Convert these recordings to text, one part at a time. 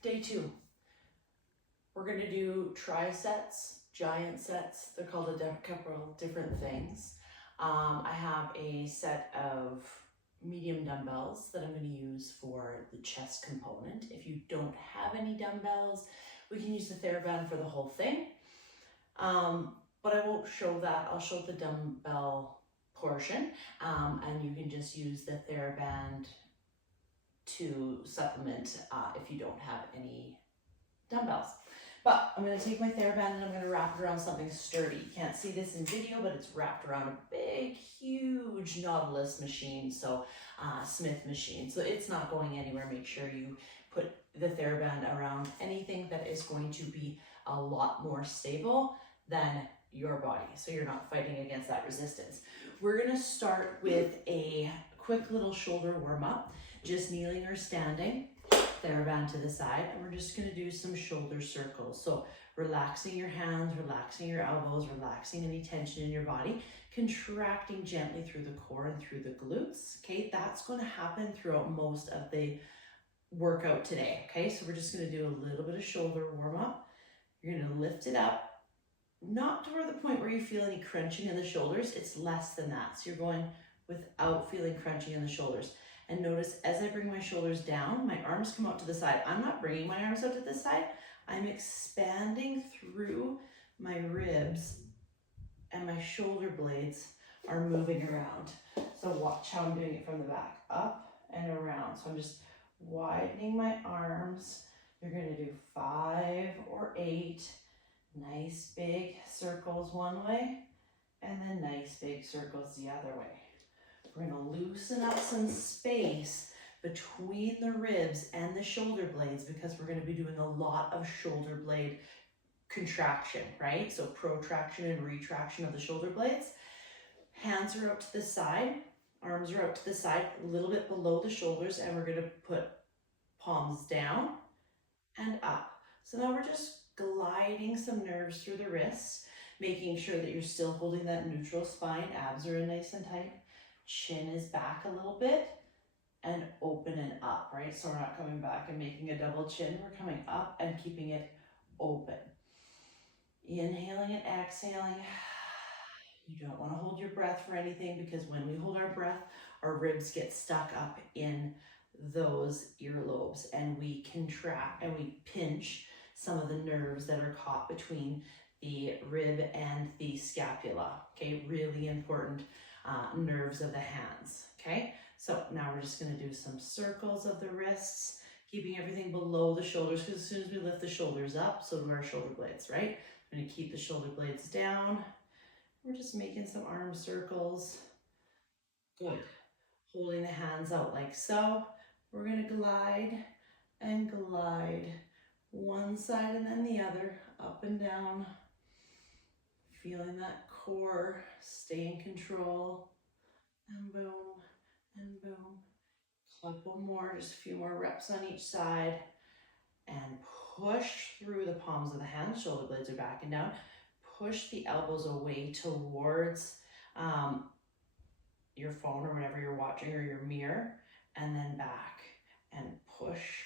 Day 2. We're going to do trisets, giant sets. They're called a couple different things. I have a set of medium dumbbells that I'm going to use for the chest component. If you don't have any dumbbells, we can use the TheraBand for the whole thing. But I won't show that. I'll show the dumbbell portion, and you can just use the TheraBand to supplement if you don't have any dumbbells. But I'm going to take my TheraBand and I'm going to wrap it around something sturdy. You can't see this in video, but it's wrapped around a big, huge Nautilus machine, so Smith machine. So it's not going anywhere. Make sure you put the TheraBand around anything that is going to be a lot more stable than your body, so you're not fighting against that resistance. We're going to start with a quick little shoulder warm-up, just kneeling or standing. TheraBand to the side, and we're just going to do some shoulder circles. So relaxing your hands, relaxing your elbows, relaxing any tension in your body, contracting gently through the core and through the glutes. Okay, that's going to happen throughout most of the workout today. Okay, so we're just going to do a little bit of shoulder warm up. You're going to lift it up, not toward the point where you feel any crunching in the shoulders. It's less than that. So you're going without feeling crunching in the shoulders. And notice as I bring my shoulders down, my arms come out to the side. I'm not bringing my arms out to the side. I'm expanding through my ribs, and my shoulder blades are moving around. So watch how I'm doing it from the back, up and around. So I'm just widening my arms. You're going to do 5 or 8 nice big circles one way, and then nice big circles the other way. We're going to loosen up some space between the ribs and the shoulder blades because we're going to be doing a lot of shoulder blade contraction, right? So protraction and retraction of the shoulder blades. Hands are out to the side, arms are out to the side, a little bit below the shoulders, and we're going to put palms down and up. So now we're just gliding some nerves through the wrists, making sure that you're still holding that neutral spine, abs are in nice and tight. Chin is back a little bit and open and up, right? So we're not coming back and making a double chin. We're coming up and keeping it open. Inhaling and exhaling. You don't want to hold your breath for anything because when we hold our breath, our ribs get stuck up in those earlobes and we contract and we pinch some of the nerves that are caught between the rib and the scapula. Okay, really important. Nerves of the hands. Okay, so now we're just going to do some circles of the wrists, keeping everything below the shoulders because as soon as we lift the shoulders up, so do our shoulder blades, right? I'm going to keep the shoulder blades down. We're just making some arm circles. Good. Holding the hands out like so. We're going to glide and glide one side and then the other, up and down. Feeling that core, stay in control, and boom, and boom. Couple more, just a few more reps on each side, and push through the palms of the hands, shoulder blades are back and down. Push the elbows away towards your phone or whatever you're watching or your mirror, and then back, and push,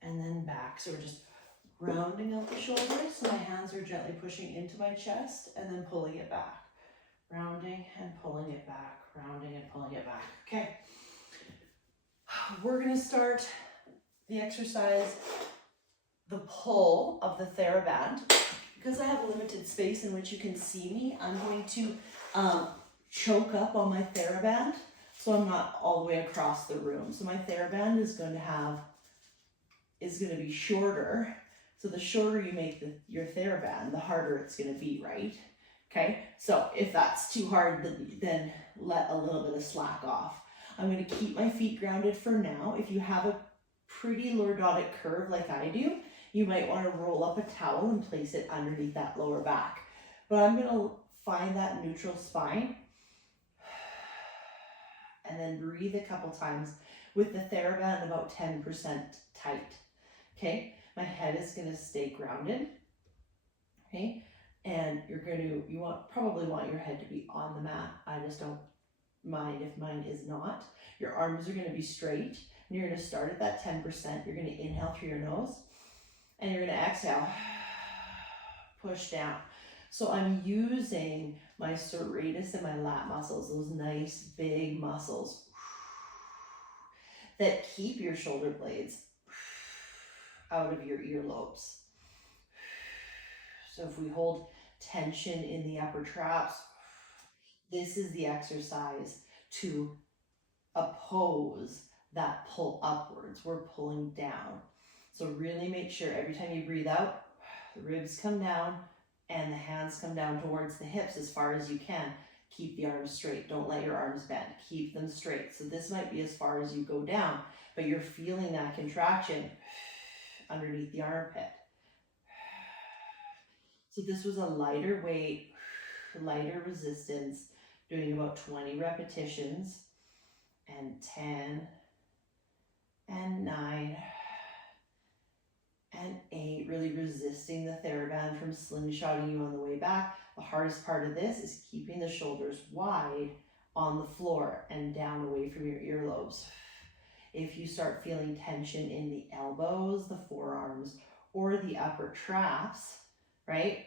and then back. So we're just rounding out the shoulders, so my hands are gently pushing into my chest and then pulling it back. Rounding and pulling it back, rounding and pulling it back. Okay. We're going to start the exercise, the pull of the TheraBand. Because I have a limited space in which you can see me, I'm going to choke up on my TheraBand so I'm not all the way across the room. So my TheraBand is going to be shorter. So the shorter you make your TheraBand, the harder it's going to be, right? Okay, so if that's too hard, then let a little bit of slack off. I'm going to keep my feet grounded for now. If you have a pretty lordotic curve like I do, you might want to roll up a towel and place it underneath that lower back. But I'm going to find that neutral spine and then breathe a couple times with the TheraBand about 10% tight. Okay, my head is going to stay grounded. Okay, and probably want your head to be on the mat. I just don't mind if mine is not. Your arms are going to be straight, and you're going to start at that 10%. You're going to inhale through your nose, And you're gonna exhale, push down. So I'm using my serratus and my lat muscles, those nice big muscles that keep your shoulder blades out of your earlobes. So if we hold tension in the upper traps, this is the exercise to oppose that pull upwards. We're pulling down. So really make sure every time you breathe out, the ribs come down and the hands come down towards the hips as far as you can. Keep the arms straight. Don't let your arms bend. Keep them straight. So this might be as far as you go down, but you're feeling that contraction underneath the armpit. So this was a lighter weight, lighter resistance, doing about 20 repetitions, and 10, and 9, and 8, really resisting the TheraBand from slingshotting you on the way back. The hardest part of this is keeping the shoulders wide on the floor and down away from your earlobes. If you start feeling tension in the elbows, the forearms, or the upper traps, right,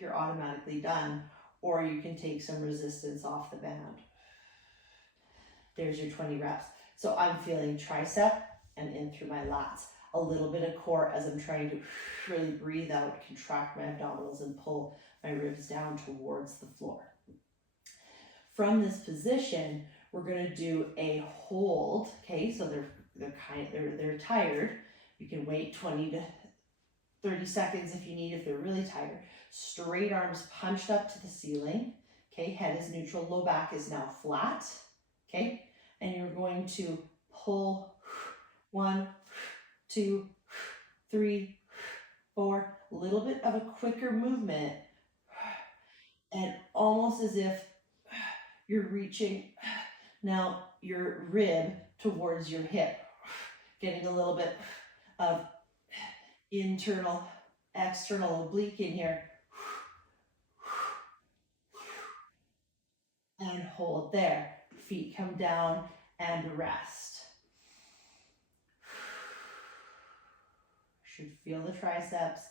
you're automatically done, or you can take some resistance off the band. There's your 20 reps. So I'm feeling tricep and in through my lats. A little bit of core as I'm trying to really breathe out, contract my abdominals, and pull my ribs down towards the floor. From this position, we're going to do a hold. Okay, so they're tired. You can wait 20 to 30 seconds if you need, if they're really tired. Straight arms punched up to the ceiling. Okay, head is neutral, low back is now flat. Okay, and you're going to pull 1, 2, 3, 4, a little bit of a quicker movement, and almost as if you're reaching now your rib towards your hip, getting a little bit of internal, external oblique in here, and hold there. Feet come down and rest. Should feel the triceps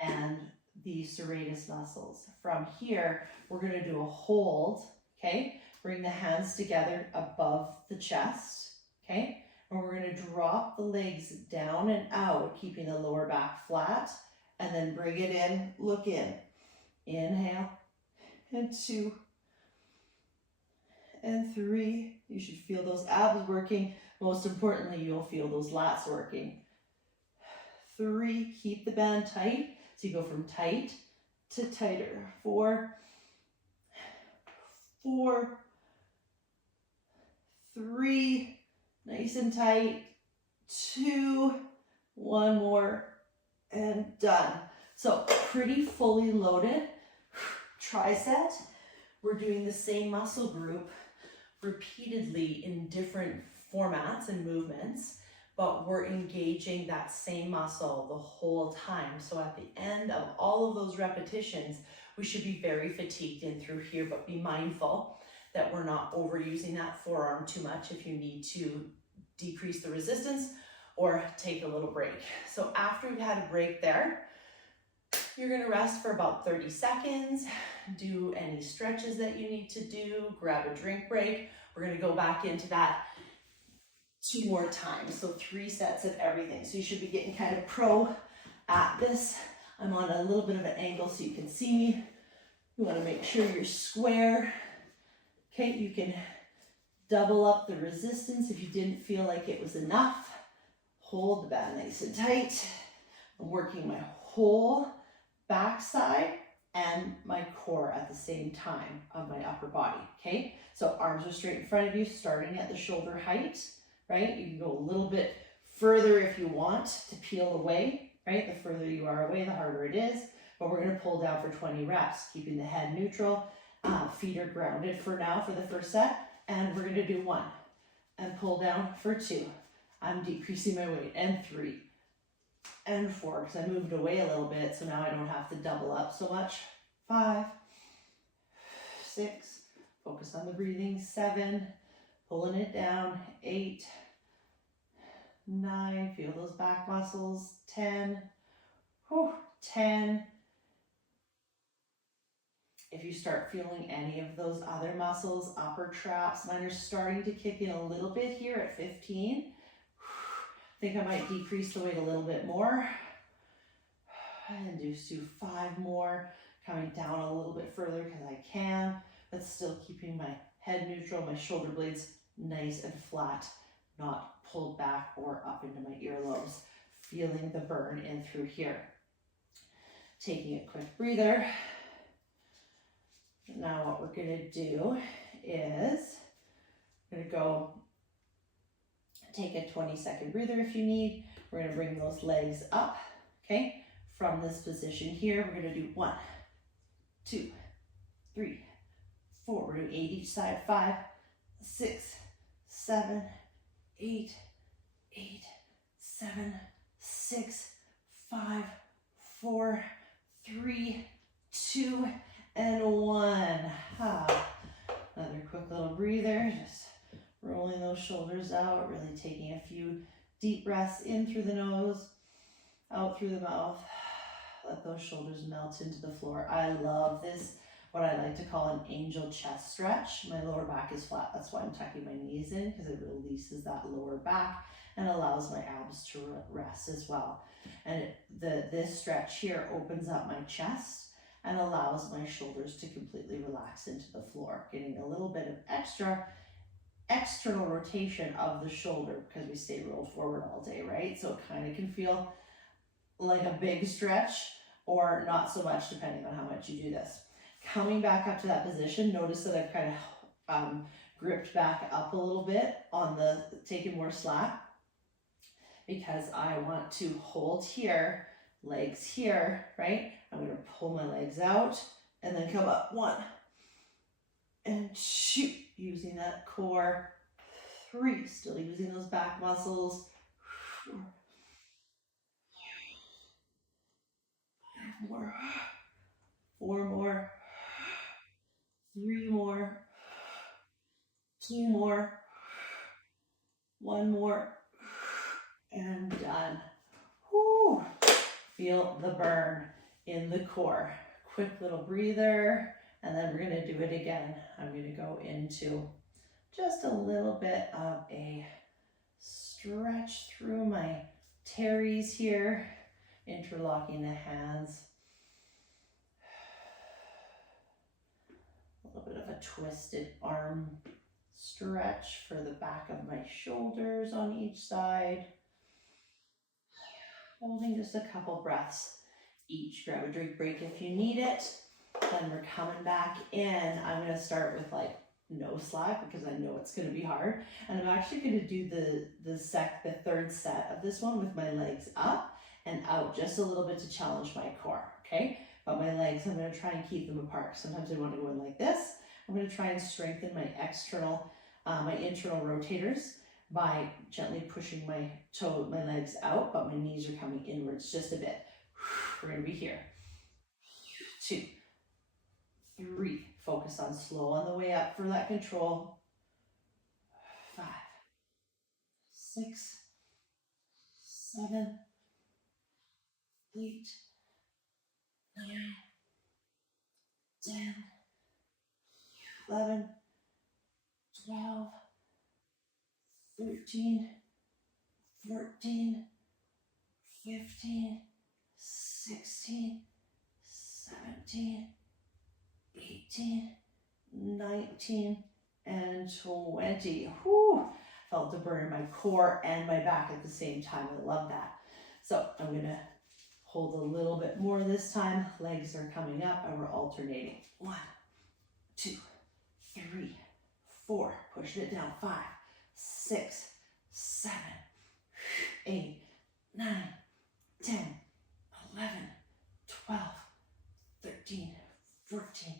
and the serratus muscles. From here, we're going to do a hold, okay? Bring the hands together above the chest, okay? And we're going to drop the legs down and out, keeping the lower back flat, and then bring it in, look in. Inhale, and 2, and 3. You should feel those abs working. Most importantly, you'll feel those lats working. 3, keep the band tight. So you go from tight to tighter. 4, 4, 3, nice and tight. 2, 1 more, and done. So pretty fully loaded tricep. We're doing the same muscle group repeatedly in different formats and movements, but we're engaging that same muscle the whole time. So at the end of all of those repetitions, we should be very fatigued in through here, but be mindful that we're not overusing that forearm too much if you need to decrease the resistance or take a little break. So after we've had a break there, you're gonna rest for about 30 seconds, do any stretches that you need to do, grab a drink break. We're gonna go back into that 2 more times, so 3 sets of everything. So you should be getting kind of pro at this. I'm on a little bit of an angle so you can see me. You wanna make sure you're square. Okay, you can double up the resistance if you didn't feel like it was enough. Hold the band nice and tight. I'm working my whole backside and my core at the same time of my upper body, okay? So arms are straight in front of you, starting at the shoulder height, right? You can go a little bit further if you want to peel away, right? The further you are away, the harder it is, but we're gonna pull down for 20 reps, keeping the head neutral, feet are grounded for now for the first set, and we're gonna do 1, and pull down for 2. I'm decreasing my weight, and 3, and 4, because I moved away a little bit, so now I don't have to double up so much. 5, 6, focus on the breathing. 7, pulling it down. 8, 9, feel those back muscles, 10, whew, 10. If you start feeling any of those other muscles, upper traps, mine are starting to kick in a little bit here at 15. I think I might decrease the weight a little bit more. And just do 5 more, coming down a little bit further because I can, but still keeping my head neutral, my shoulder blades nice and flat, not pulled back or up into my earlobes. Feeling the burn in through here. Taking a quick breather. Now what we're gonna do is, we're gonna go take a 20-second breather if you need. We're gonna bring those legs up, okay? From this position here, we're gonna do 1, 2, 3, 4. We're doing 8 each side. 5, 6, 7, 8, 8, 7, 6, 5, 4, 3, 2, and 1. Another quick little breather, just rolling those shoulders out, really taking a few deep breaths in through the nose, out through the mouth. Let those shoulders melt into the floor. I love this, what I like to call an angel chest stretch. My lower back is flat. That's why I'm tucking my knees in, because it releases that lower back and allows my abs to rest as well. And this stretch here opens up my chest and allows my shoulders to completely relax into the floor, getting a little bit of external rotation of the shoulder because we stay rolled forward all day, right? So it kind of can feel like a big stretch or not so much depending on how much you do this. Coming back up to that position, notice that I've kind of gripped back up a little bit on the taking more slack because I want to hold here, legs here, right? I'm going to pull my legs out and then come up. 1 and 2, using that core. 3, still using those back muscles. 4, 5 more. 4 more. 3 more. 2 more. 1 more. And done. Whew. Feel the burn in the core. Quick little breather, and then we're gonna do it again. I'm gonna go into just a little bit of a stretch through my teres here, interlocking the hands. A little bit of a twisted arm stretch for the back of my shoulders on each side. Holding just a couple breaths each. Grab a drink break if you need it. Then we're coming back in. I'm going to start with like no slack because I know it's going to be hard. And I'm actually going to do the third set of this one with my legs up and out just a little bit to challenge my core, okay? But my legs, I'm going to try and keep them apart. Sometimes I want to go in like this. I'm going to try and strengthen my internal rotators by gently pushing my legs out, but my knees are coming inwards just a bit. We're going to be here. 2, 3, focus on slow on the way up for that control. 5, 6, 7, 8, 9, 10, 11, 12, 13, 14, 15, 16, 17, 18, 19, and 20. Whew! Felt the burn in my core and my back at the same time. I love that. So I'm going to hold a little bit more this time. Legs are coming up and we're alternating. 1, 2, 3, 4. Pushing it down. 5, 6, 7, 8, 9, 10, 11, 12, 13, 14,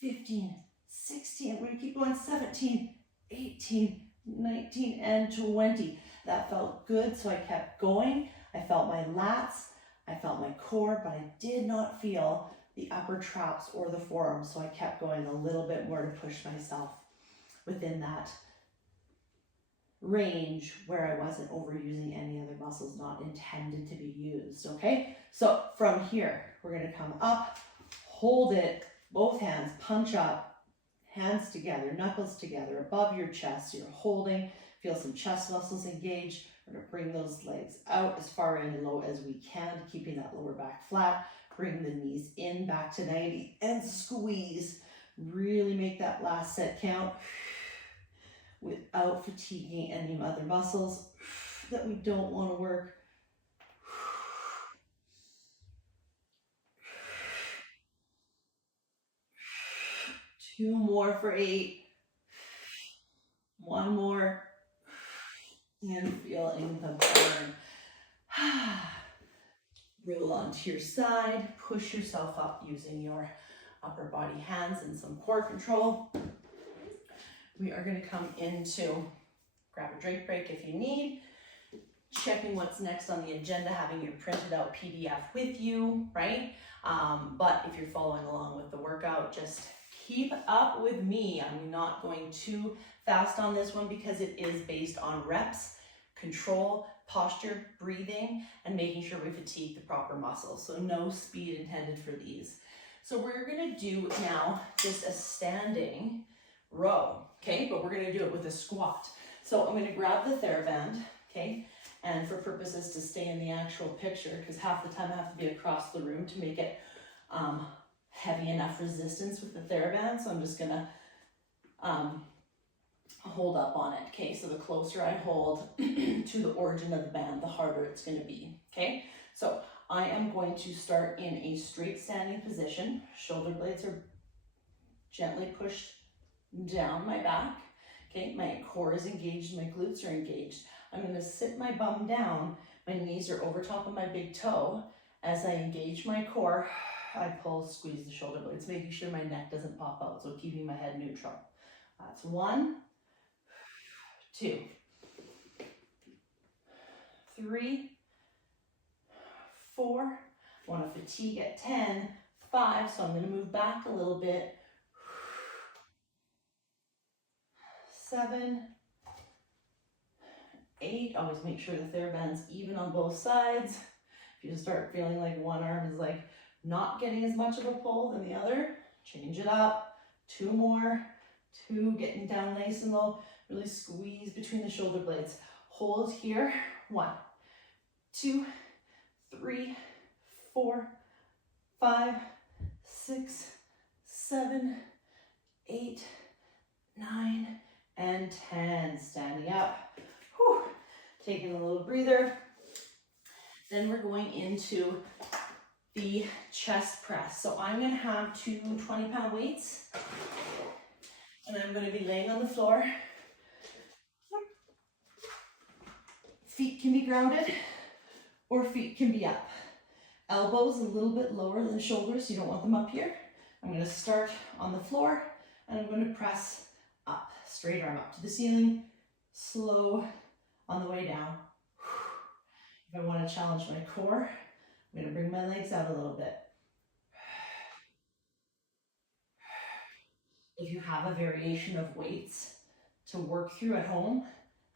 15, 16. We're going to keep going. 17, 18, 19, and 20. That felt good, so I kept going. I felt my lats, I felt my core, but I did not feel the upper traps or the forearms, so I kept going a little bit more to push myself within that range where I wasn't overusing any other muscles not intended to be used, okay? So from here, we're gonna come up, hold it, both hands, punch up, hands together, knuckles together, above your chest, you're holding, feel some chest muscles engaged. We're gonna bring those legs out as far and low as we can, keeping that lower back flat. Bring the knees in, back to 90, and squeeze. Really make that last set count without fatiguing any other muscles that we don't want to work. Two more for 8. One more. And feeling the burn. Roll onto your side. Push yourself up using your upper body hands and some core control. We are going to come into grab a drink break if you need. Checking what's next on the agenda, having your printed out PDF with you, right? But if you're following along with the workout, just keep up with me. I'm not going too fast on this one because it is based on reps, control, posture, breathing, and making sure we fatigue the proper muscles. So no speed intended for these. So we're gonna do now just a standing row, okay? But we're gonna do it with a squat. So I'm gonna grab the TheraBand, okay? And for purposes to stay in the actual picture, because half the time I have to be across the room to make it heavy enough resistance with the TheraBand. So I'm just gonna hold up on it, okay? So the closer I hold to the origin of the band, the harder it's gonna be, okay? So I am going to start in a straight standing position. Shoulder blades are gently pushed down my back, okay? My core is engaged, my glutes are engaged. I'm gonna sit my bum down, my knees are over top of my big toe. As I engage my core, I pull, squeeze the shoulder blades, making sure my neck doesn't pop out, so keeping my head neutral. That's 1, 2, 3, 4. I want to fatigue at 10, 5, so I'm going to move back a little bit. 7, 8. Always make sure the TheraBand's even on both sides. If you start feeling like one arm is like not getting as much of a pull than the other, change it up. 2 more. 2, getting down nice and low. Really squeeze between the shoulder blades. Hold here. 1, 2, 3, 4, 5, 6, 7, 8, 9, and 10. Standing up. Whew. Taking a little breather. Then we're going into the chest press. So I'm going to have 2 20-pound weights. And I'm going to be laying on the floor. Feet can be grounded or feet can be up. Elbows a little bit lower than shoulders. You don't want them up here. I'm going to start on the floor and I'm going to press up. Straight arm up to the ceiling. Slow on the way down. If I want to challenge my core, I'm going to bring my legs out a little bit. If you have a variation of weights to work through at home,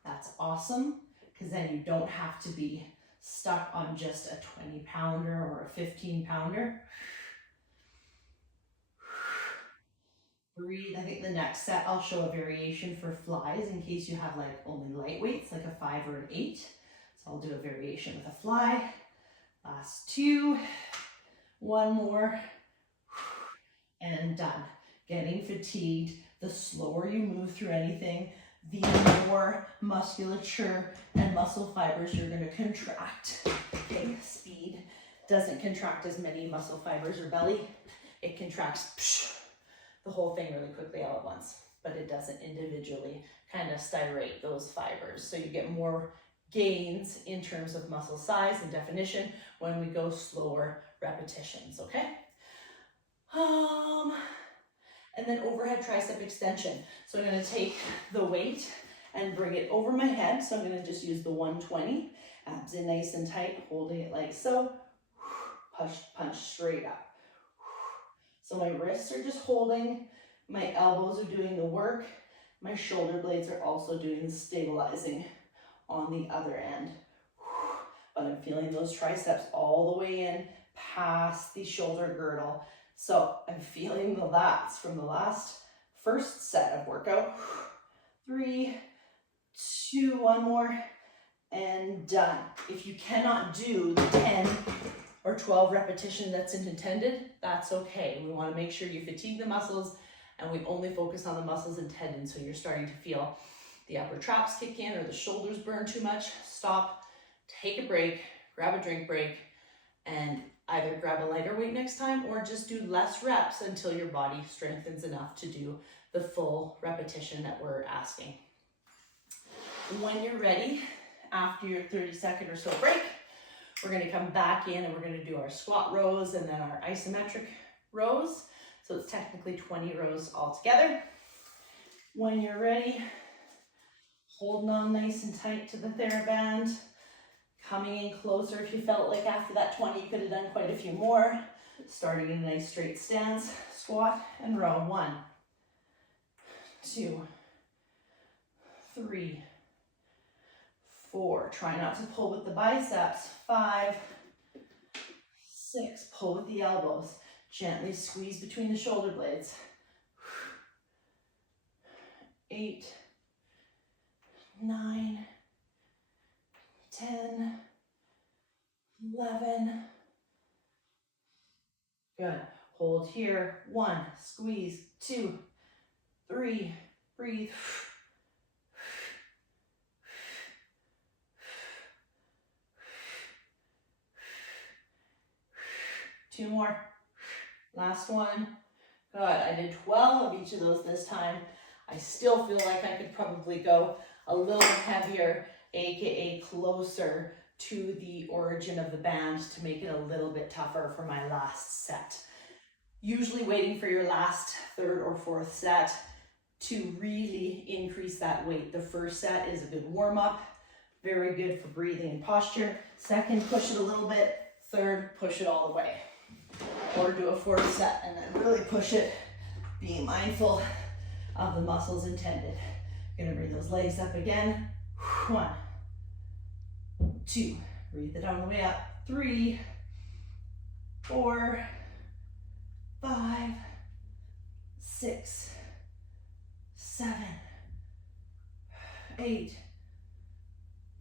that's awesome, because then you don't have to be stuck on just a 20-pounder or a 15-pounder. Breathe. I think the next set I'll show a variation for flies in case you have like only light weights, like a 5 or an 8. So I'll do a variation with a fly. Last 2. 1 more. And done. Getting fatigued, the slower you move through anything, the more musculature and muscle fibers you're going to contract. Okay, speed doesn't contract as many muscle fibers or belly. It contracts the whole thing really quickly all at once, but it doesn't individually kind of styrate those fibers. So you get more gains in terms of muscle size and definition when we go slower repetitions, okay? And then overhead tricep extension. So I'm going to take the weight and bring it over my head. So I'm going to just use the 120. Abs in nice and tight, holding it like so. Punch straight up. So my wrists are just holding. My elbows are doing the work. My shoulder blades are also doing the stabilizing on the other end. But I'm feeling those triceps all the way in past the shoulder girdle. So I'm feeling the lats from the first set of workout. 3, 2, one more, and done. If you cannot do the 10 or 12 repetition that's intended, that's okay. We want to make sure you fatigue the muscles, and we only focus on the muscles and tendons. So you're starting to feel the upper traps kick in or the shoulders burn too much. Stop, take a break, grab a drink break, and either grab a lighter weight next time or just do less reps until your body strengthens enough to do the full repetition that we're asking. When you're ready, after your 30-second or so break, we're going to come back in and we're going to do our squat rows and then our isometric rows. So it's technically 20 rows altogether. When you're ready, holding on nice and tight to the TheraBand, coming in closer. If you felt like after that 20, you could have done quite a few more. Starting in a nice straight stance, squat and row. 1, 2, 3, 4. Try not to pull with the biceps. 5, 6. Pull with the elbows. Gently squeeze between the shoulder blades. 8, 9, 10, 11. Good. Hold here. 1, squeeze. 2, 3, breathe. 2 more. Last one. Good. I did 12 of each of those this time. I still feel like I could probably go a little heavier, aka closer to the origin of the band to make it a little bit tougher for my last set. Usually waiting for your last 3rd or 4th set to really increase that weight. The first set is a good warm-up, very good for breathing and posture. 2nd, push it a little bit. 3rd, push it all the way. Or do a 4th set and then really push it, being mindful of the muscles intended. Gonna bring those legs up again. 1, 2, breathe it on the way up. 3, 4, 5, 6, 7, 8,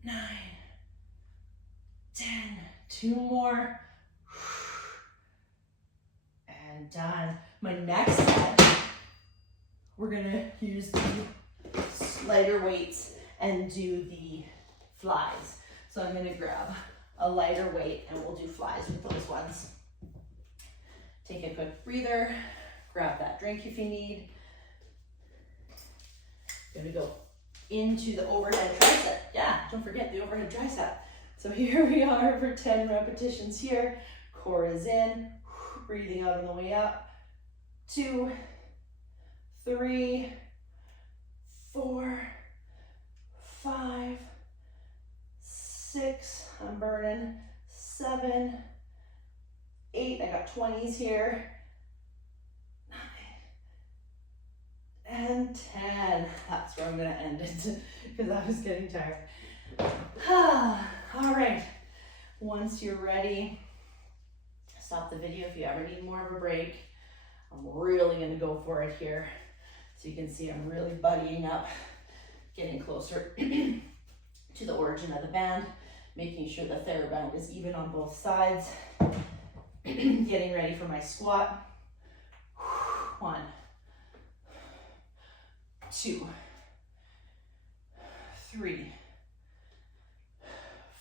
9, 10. 2 more. And done. My next set, we're gonna use the lighter weights and do the flies. So I'm gonna grab a lighter weight and we'll do flies with those ones. Take a quick breather, grab that drink if you need. Gonna go into the overhead tricep. Yeah, don't forget the overhead tricep. So here we are for 10 repetitions here. Core is in, breathing out on the way up. 2, 3, 4, 5, 6, I'm burning. 7, 8, I got 20s here. 9, and 10. That's where I'm gonna end it because I was getting tired. All right, once you're ready, stop the video if you ever need more of a break. I'm really gonna go for it here. So you can see I'm really buddying up, getting closer to the origin of the band, making sure the TheraBand is even on both sides. Getting ready for my squat. 1, 2, 3,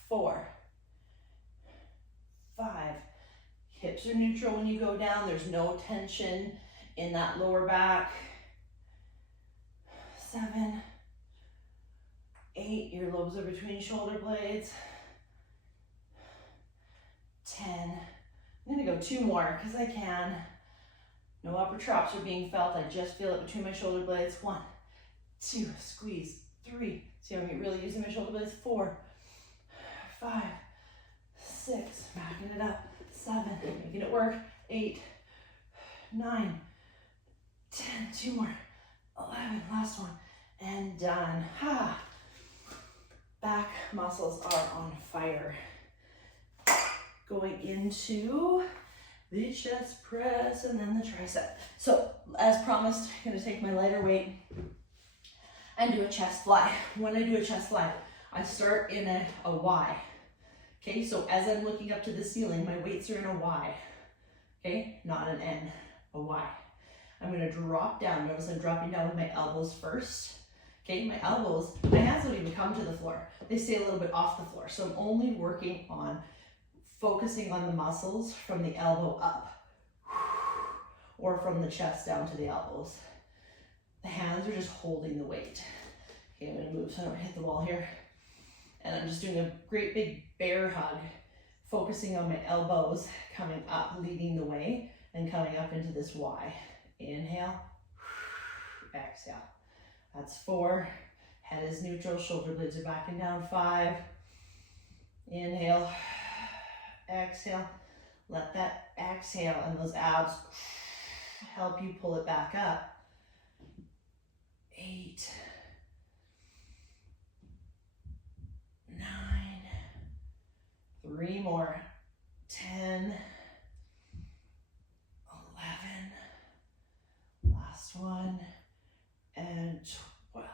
4, 5. Hips are neutral when you go down. There's no tension in that lower back. 7, 8. Earlobes are between shoulder blades. 10. I'm gonna go 2 more because I can. No upper traps are being felt. I just feel it between my shoulder blades. 1, 2, squeeze. 3. See, I'm really using my shoulder blades. 4, 5, 6. Backing it up. 7. Making it work. 8, 9, 10. 2 more. 11. Last one. And done. Back muscles are on fire. Going into the chest press and then the tricep. So as promised, I'm gonna take my lighter weight and do a chest fly. When I do a chest fly, I start in a Y. Okay, so as I'm looking up to the ceiling, my weights are in a Y. Okay, not an N, a Y. I'm gonna drop down. Notice I'm dropping down with my elbows first. Okay, my elbows, my hands don't even come to the floor. They stay a little bit off the floor. So I'm only working on focusing on the muscles from the elbow up or from the chest down to the elbows. The hands are just holding the weight. Okay, I'm gonna move so I don't hit the wall here. And I'm just doing a great big bear hug, focusing on my elbows, coming up, leading the way, and coming up into this Y. Inhale, exhale. That's 4. Head is neutral, shoulder blades are back and down. 5. Inhale, exhale. Let that exhale and those abs help you pull it back up. 8. 9. 3 more. 10. 11. Last one. And 12.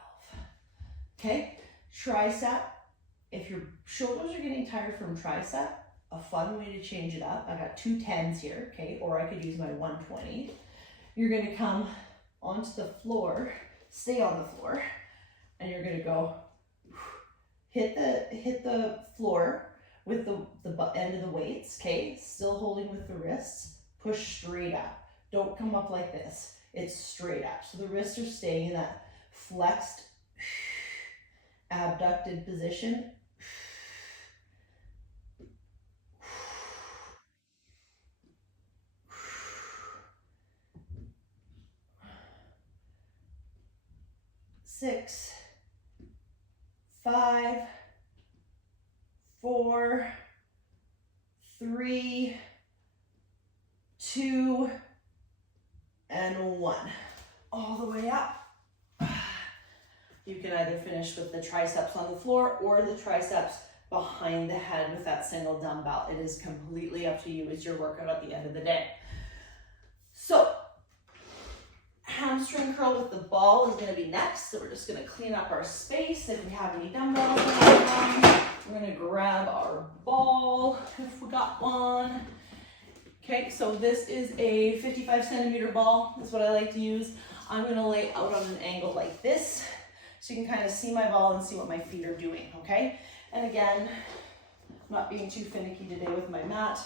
Okay, tricep. If your shoulders are getting tired from tricep, a fun way to change it up, I got 2 10s here, okay, or I could use my 120. You're gonna come onto the floor, stay on the floor, and you're gonna go hit the floor with the end of the weights, okay, still holding with the wrists, push straight up. Don't come up like this. It's straight up. So the wrists are staying in that flexed, abducted position. Six, 5, 4, 3, 2, and 1. All the way up. You can either finish with the triceps on the floor or the triceps behind the head with that single dumbbell. It is completely up to you. It's your workout at the end of the day. So, hamstring curl with the ball is going to be next. So we're just going to clean up our space. If we have any dumbbells, we're going to grab our ball if we got one. Okay, so this is a 55 centimeter ball. That's what I like to use. I'm going to lay out on an angle like this so you can kind of see my ball and see what my feet are doing, okay? And again, I'm not being too finicky today with my mat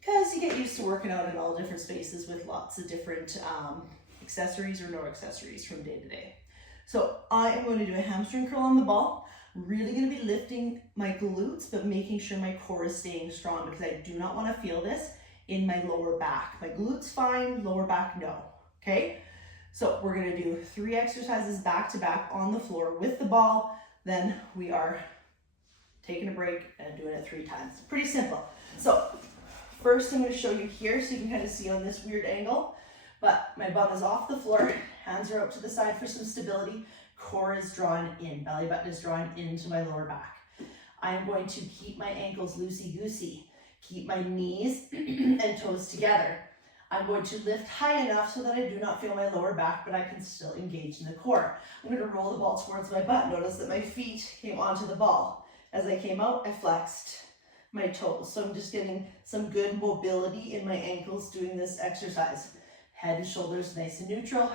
because you get used to working out in all different spaces with lots of different accessories or no accessories from day to day. So I am going to do a hamstring curl on the ball. I'm really going to be lifting my glutes, but making sure my core is staying strong because I do not want to feel this in my lower back. My glutes fine, lower back no, okay? So we're going to do 3 exercises back to back on the floor with the ball. Then we are taking a break and doing it 3 times. Pretty simple. So first I'm going to show you here so you can kind of see on this weird angle, but my bum is off the floor, hands are out to the side for some stability, core is drawn in, belly button is drawn into my lower back. I'm going to keep my ankles loosey-goosey, keep my knees and toes together. I'm going to lift high enough so that I do not feel my lower back, but I can still engage in the core. I'm going to roll the ball towards my butt. Notice that my feet came onto the ball. As I came out, I flexed my toes. So I'm just getting some good mobility in my ankles doing this exercise. Head and shoulders nice and neutral.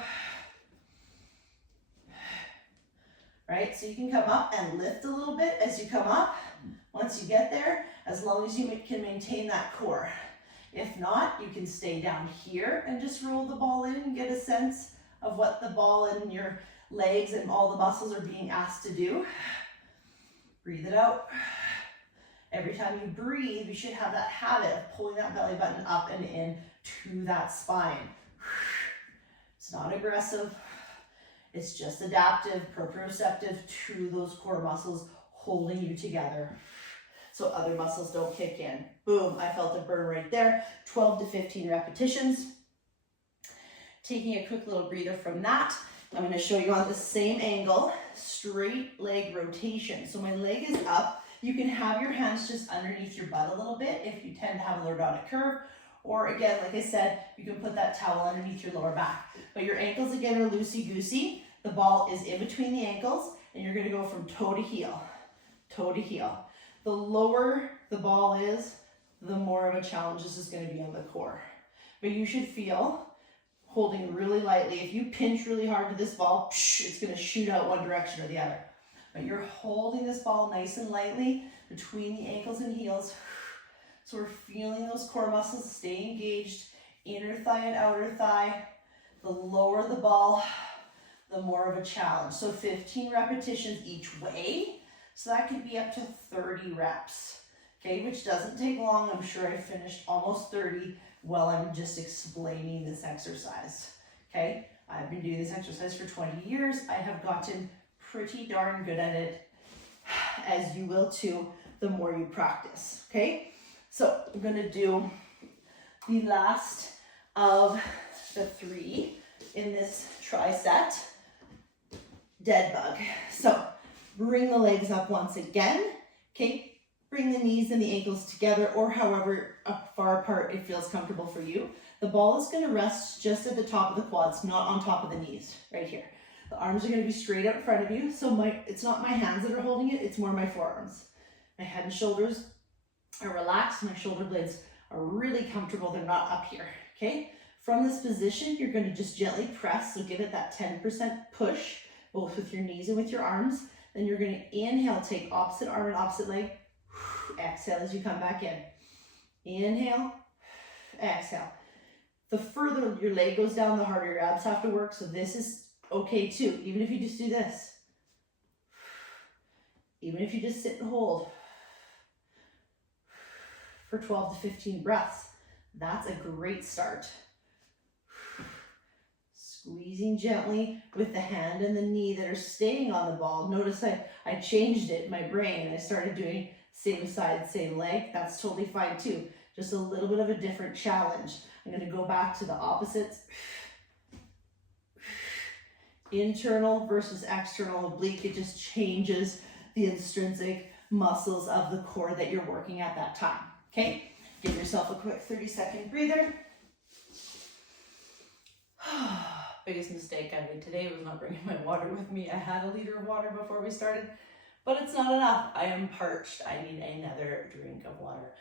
Right, so you can come up and lift a little bit as you come up. Once you get there, as long as you can maintain that core. If not, you can stay down here and just roll the ball in and get a sense of what the ball and your legs and all the muscles are being asked to do. Breathe it out. Every time you breathe, you should have that habit of pulling that belly button up and in to that spine. It's not aggressive. It's just adaptive, proprioceptive to those core muscles holding you together so other muscles don't kick in. Boom, I felt a burn right there. 12 to 15 repetitions. Taking a quick little breather from that. I'm going to show you on the same angle, straight leg rotation. So my leg is up. You can have your hands just underneath your butt a little bit if you tend to have a lordotic curve. Or again, like I said, you can put that towel underneath your lower back. But your ankles again are loosey-goosey. The ball is in between the ankles, and you're going to go from toe to heel, toe to heel. The lower the ball is, the more of a challenge this is going to be on the core. But you should feel holding really lightly. If you pinch really hard to this ball, it's going to shoot out one direction or the other. But you're holding this ball nice and lightly between the ankles and heels. So we're feeling those core muscles stay engaged, inner thigh and outer thigh. The lower the ball, the more of a challenge. So 15 repetitions each way. So that could be up to 30 reps, okay, which doesn't take long. I'm sure I finished almost 30 while I'm just explaining this exercise, okay? I've been doing this exercise for 20 years. I have gotten pretty darn good at it, as you will too, the more you practice, okay? So I'm gonna do the last of the 3 in this tri-set, dead bug. So bring the legs up once again, okay? Bring the knees and the ankles together, or however far apart it feels comfortable for you. The ball is gonna rest just at the top of the quads, not on top of the knees, right here. The arms are gonna be straight out in front of you, so it's not my hands that are holding it, it's more my forearms. My head and shoulders are relaxed, my shoulder blades are really comfortable, they're not up here, okay? From this position, you're gonna just gently press, so give it that 10% push, both with your knees and with your arms. Then you're gonna inhale, take opposite arm and opposite leg, exhale as you come back in. Inhale, exhale. The further your leg goes down, the harder your abs have to work, so this is okay too, even if you just do this. Even if you just sit and hold for 12 to 15 breaths, that's a great start. Squeezing gently with the hand and the knee that are staying on the ball. Notice I changed it in my brain. I started doing same side, same leg. That's totally fine too. Just a little bit of a different challenge. I'm going to go back to the opposites. Internal versus external oblique. It just changes the intrinsic muscles of the core that you're working at that time. Okay? Give yourself a quick 30-second breather. Biggest mistake I made today was not bringing my water with me. I had a liter of water before we started, but it's not enough. I am parched. I need another drink of water.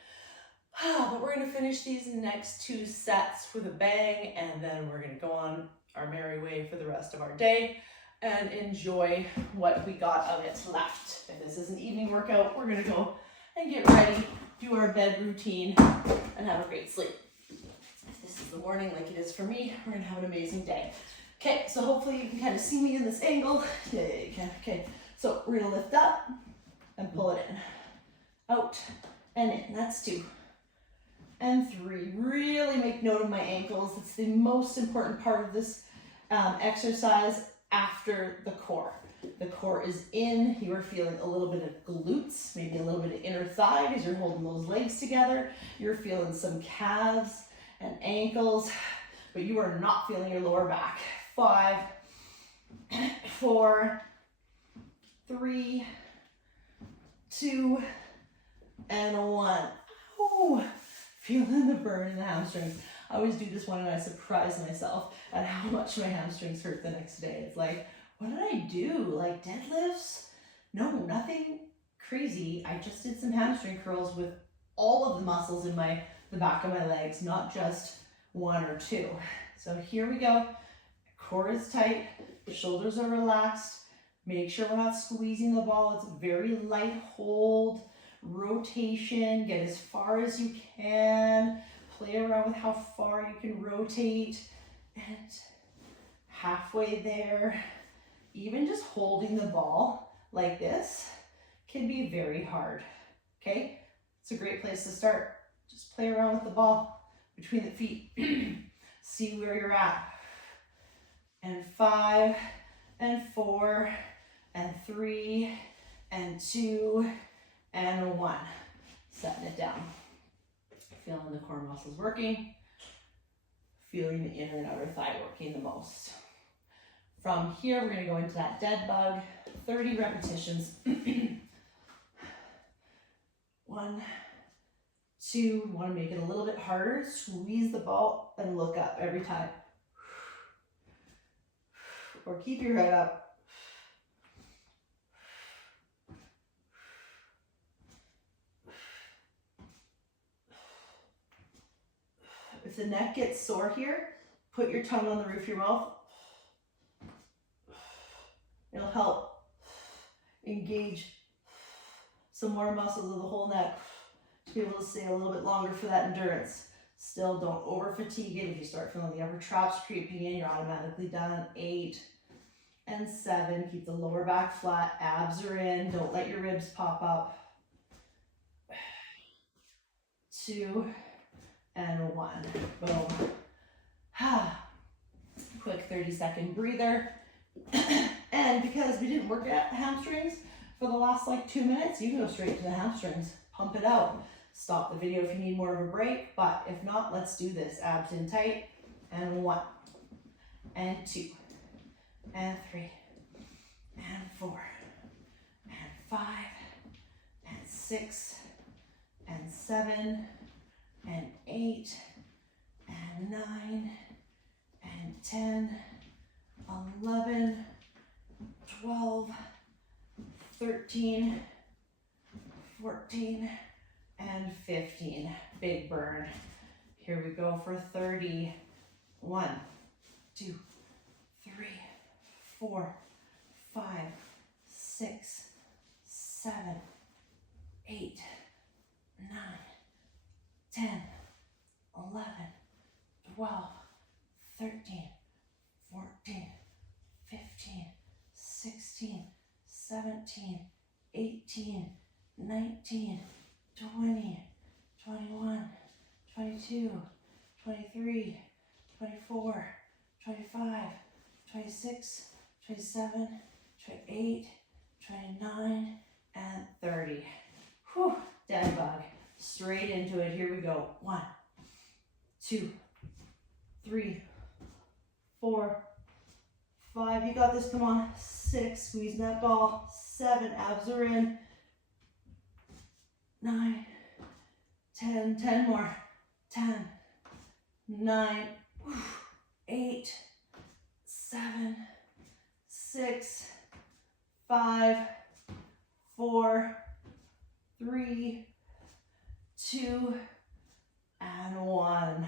But we're going to finish these next 2 sets with a bang, and then we're going to go on our merry way for the rest of our day and enjoy what we got of it left. If this is an evening workout, we're going to go and get ready, do our bed routine, and have a great sleep. If this is the morning like it is for me, we're going to have an amazing day. Okay, so hopefully you can kind of see me in this angle. Yeah, you can. Okay, so we're going to lift up and pull it in. Out and in. That's 2. And 3. Really make note of my ankles. It's the most important part of this exercise after the core. The core is in. You are feeling a little bit of glutes, maybe a little bit of inner thigh as you're holding those legs together. You're feeling some calves and ankles, but you are not feeling your lower back. 5, 4, 3, 2, and 1. Ooh, feeling the burn in the hamstrings. I always do this one and I surprise myself at how much my hamstrings hurt the next day. It's like, what did I do? Like deadlifts? No, nothing crazy. I just did some hamstring curls with all of the muscles in the back of my legs, not just 1 or 2. So here we go. Core is tight, the shoulders are relaxed. Make sure we're not squeezing the ball. It's a very light hold, rotation. Get as far as you can. Play around with how far you can rotate. And halfway there, even just holding the ball like this can be very hard, okay? It's a great place to start. Just play around with the ball between the feet. See where you're at. And 5, and 4, and 3, and 2, and 1. Setting it down. Feeling the core muscles working. Feeling the inner and outer thigh working the most. From here, we're gonna go into that dead bug, 30 repetitions. 1, 2, we wanna make it a little bit harder. Squeeze the ball and look up every time. Or keep your head up. If the neck gets sore here, put your tongue on the roof of your mouth. It'll help engage some more muscles of the whole neck to be able to stay a little bit longer for that endurance. Still, don't over fatigue it. If you start feeling the upper traps creeping in, you're automatically done. 8 and 7. Keep the lower back flat. Abs are in. Don't let your ribs pop up. 2 and 1. Boom. Quick 30-second breather. And because we didn't work at hamstrings for the last like 2 minutes, you can go straight to the hamstrings. Pump it out. Stop the video if you need more of a break, but if not, let's do this. Abs in tight. And 1 and 2 and 3 and 4 and 5 and 6 and 7 and 8 and 9 and 10, 11, 12, 13, 14, and 15. Big burn. Here we go for 30. 1, 2, 3, 4, 5, 6, 7, 8, 9, 10, 11, 12, 13, 14, 15, 16, 17, 18, 19, 20, 21, 22, 23, 24, 25, 26, 27, 28, 29, and 30. Whew, dead bug. Straight into it. Here we go. 1, 2, 3, 4, 5. You got this. Come on. 6. Squeeze that ball. 7. Abs are in. 9, 10. 10 more. 10, 9, 8, 7, 6, 5, 4, 3, 2, and 1.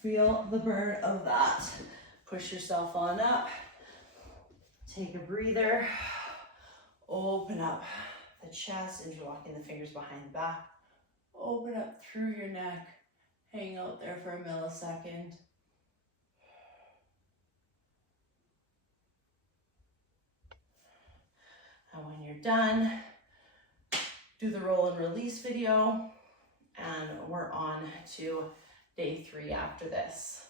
Feel the burn of that. Push yourself on up. Take a breather. Open up the chest, interlocking the fingers behind the back. Open up through your neck. Hang out there for a millisecond. And when you're done, do the roll and release video, and we're on to day 3 after this.